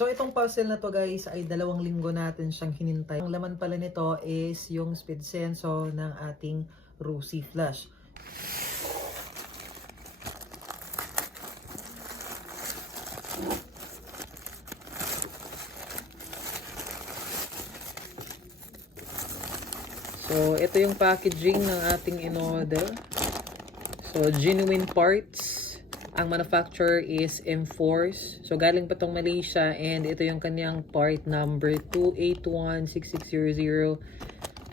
So itong puzzle na to guys ay 2 linggo natin siyang hinintay. Ang laman pala nito is yung speed sensor ng ating Rosy Flash. So ito yung packaging ng ating in-order. So genuine parts. Ang manufacturer is M-Force. So galing pa tong Malaysia and ito yung kanyang part number 2816600.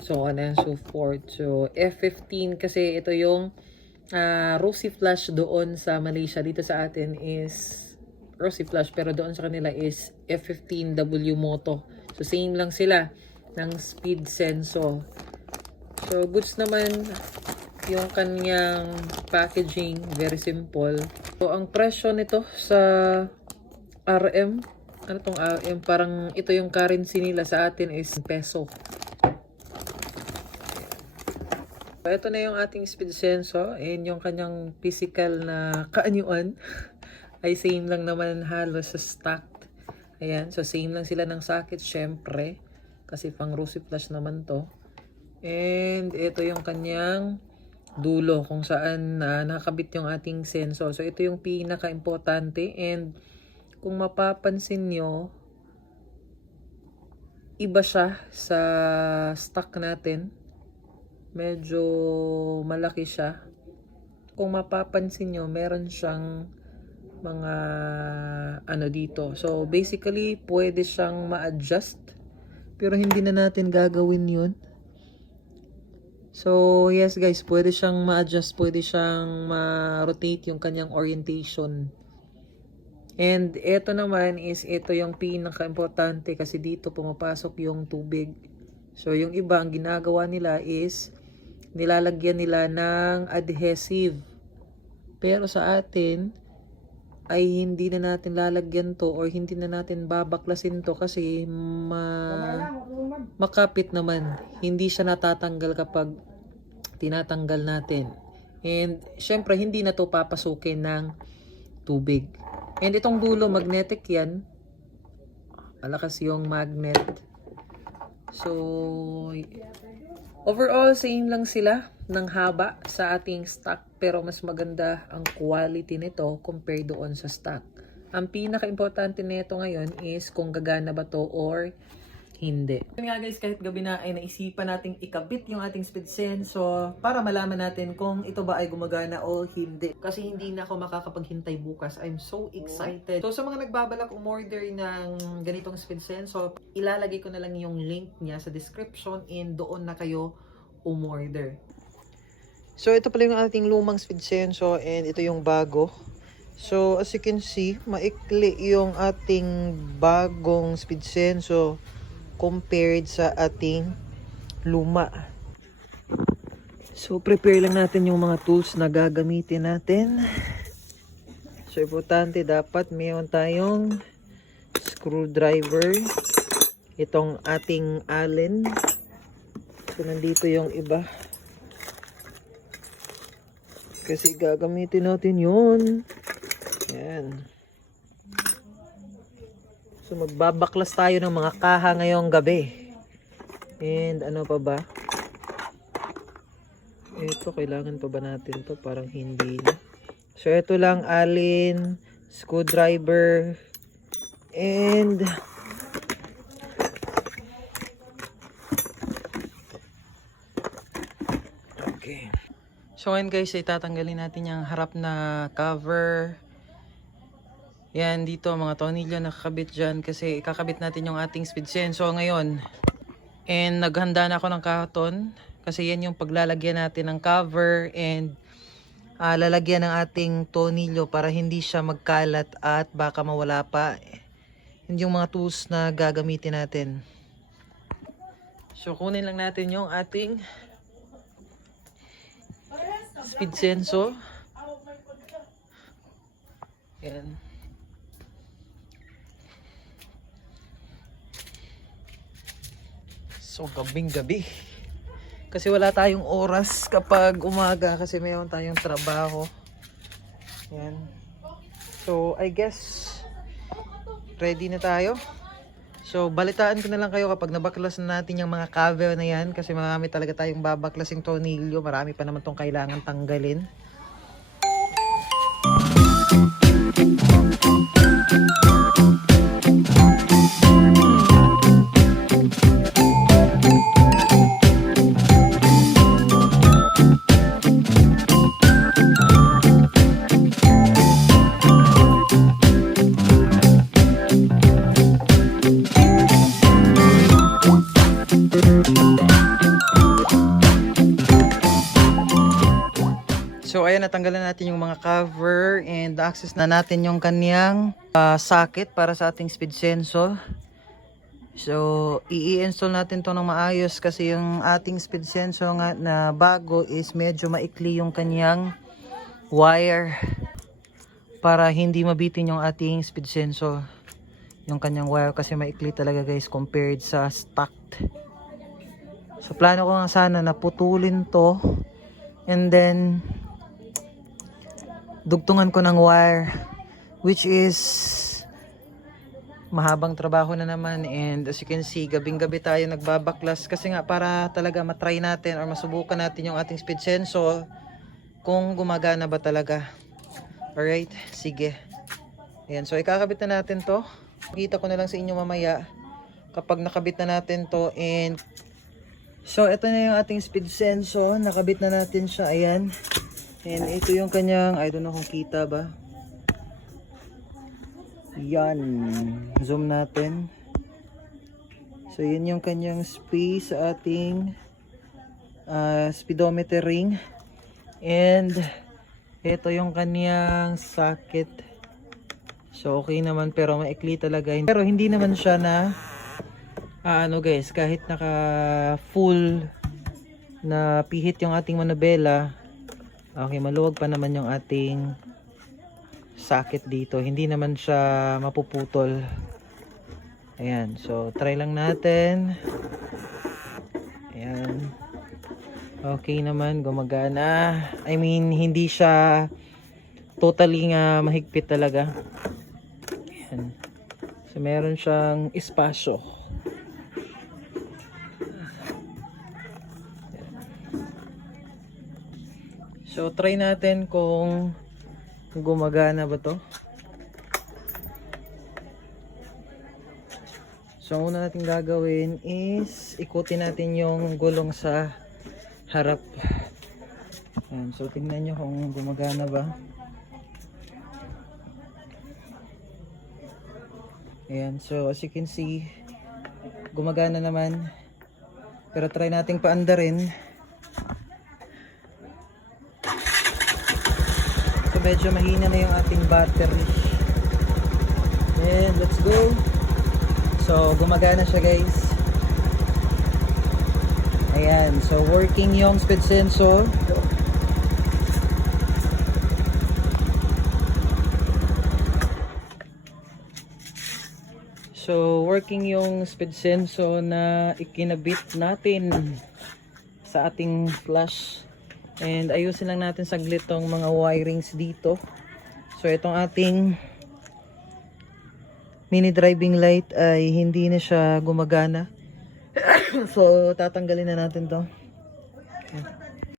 So on and so forth. So F15 kasi ito yung Rosy Flash doon sa Malaysia. Dito sa atin is Rosy Flash pero doon sa kanila is F15W Moto. So same lang sila ng speed sensor. So goods naman yung kanyang packaging, very simple. So ang presyo nito sa RM, ano tong RM? Parang ito yung currency nila sa atin is peso. So ito na yung ating speed sensor and yung kanyang physical na kaanyuan ay same lang naman halos sa stock. Ayan, so same lang sila ng socket syempre kasi pang Rosy Flash naman to. And ito yung kanyang dulo kung saan nakakabit yung ating sensor. So ito yung pinaka-importante and kung mapapansin nyo, iba siya sa stock natin. Medyo malaki siya. Kung mapapansin nyo, meron siyang mga ano dito. So basically, pwede siyang ma-adjust. Pero hindi na natin gagawin yun. So, yes guys, pwede siyang ma-adjust, pwede siyang ma-rotate yung kanyang orientation. And ito naman is, ito yung pinaka-importante kasi dito pumapasok yung tubig. So, yung iba, ang ginagawa nila is, nilalagyan nila ng adhesive. Pero sa atin, ay hindi na natin lalagyan to or hindi na natin babaklasin to kasi makapit naman. Hindi siya natatanggal kapag tinatanggal natin. And syempre hindi na to papasukin ng tubig. And itong dulo magnetic yan. Malakas yung magnet. So overall same lang sila ng haba sa ating stock pero mas maganda ang quality nito compared doon sa stock. Ang pinaka-importante nito ngayon is kung gagana ba to or hindi. Yun nga guys, kahit gabi na ay naisipan nating ikabit yung ating speed sensor para malaman natin kung ito ba ay gumagana o hindi. Kasi hindi na ako makakapaghintay bukas. I'm so excited. So sa mga nagbabalak umorder ng ganitong speed sensor, ilalagay ko na lang yung link niya sa description and doon na kayo umorder. So ito pala yung ating lumang speed sensor and ito yung bago. So as you can see, maikli yung ating bagong speed sensor compared sa ating luma. So prepare lang natin yung mga tools na gagamitin natin. So importante dapat mayroon tayong screwdriver. Itong ating Allen. So nandito yung iba. Kasi gagamitin natin yun. Yan. So magbabaklas tayo ng mga kaha ngayong gabi. And ano pa ba? Ito, kailangan pa ba natin to? Parang hindi na. So ito lang, Allen, screwdriver, and okay. So ngayon guys, ay tatanggalin natin yung harap na cover. Yan, dito mga tornilyo nakakabit dyan kasi kakabit natin yung ating speed sensor ngayon. And naghanda na ako ng karton kasi yan yung paglalagyan natin ng cover and lalagyan ng ating tornilyo para hindi siya magkalat at baka mawala pa yung mga tools na gagamitin natin. So kunin lang natin yung ating speed sensor. Yan. So gabing gabi. Kasi wala tayong oras kapag umaga kasi mayroon tayong trabaho. Yan. So I guess ready na tayo. So, balitaan ko na lang kayo kapag nabaklas na natin yung mga cover na yan. Kasi marami talaga tayong babaklasing tornilyo. Marami pa naman tong kailangan tanggalin. So ayan, natanggalan natin yung mga cover and access na natin yung kanyang socket para sa ating speed sensor. So i-install natin to ng maayos kasi yung ating speed sensor nga na bago is medyo maikli yung kanyang wire para hindi mabitin yung ating speed sensor. Yung kanyang wire kasi maikli talaga guys compared sa stocked. So plano ko nga sana na putulin to and then dugtungan ko ng wire, which is mahabang trabaho na naman. And as you can see, gabing-gabi tayo nagbabaklas kasi nga para talaga matry natin or masubukan natin yung ating speed sensor kung gumagana ba talaga. Alright, sige. Ayan, so ikakabit na natin to. Kita ko na lang sa inyo mamaya kapag nakabit na natin to. And so ito na yung ating speed sensor, nakabit na natin siya. Ayan. And ito yung kanyang, I don't know kung kita ba. Yan. Zoom natin. So yun yung kanyang space sa ating speedometer ring. And ito yung kanyang socket. So okay naman pero maikli talaga. Pero hindi naman siya na ano guys, kahit naka full na pihit yung ating manubela. Okay, maluwag pa naman yung ating socket dito. Hindi naman siya mapuputol. Ayan, so try lang natin. Ayan. Okay naman, gumagana. I mean, hindi siya totally nga mahigpit talaga. Ayan. So meron siyang espasyo. So try natin kung gumagana ba to. So ang una natin gagawin is ikutin natin yung gulong sa harap. Ayan, so tingnan nyo kung gumagana ba. Ayan, so as you can see, gumagana naman. Pero try nating paandarin. Medyo mahina na yung ating battery. And let's go. So gumagana siya guys. Ayan, so working yung speed sensor. So working yung speed sensor na ikinabit natin sa ating flash. And ayusin lang natin saglit tong mga wirings dito. So itong ating mini driving light ay hindi na siya gumagana. So tatanggalin na natin to. Okay.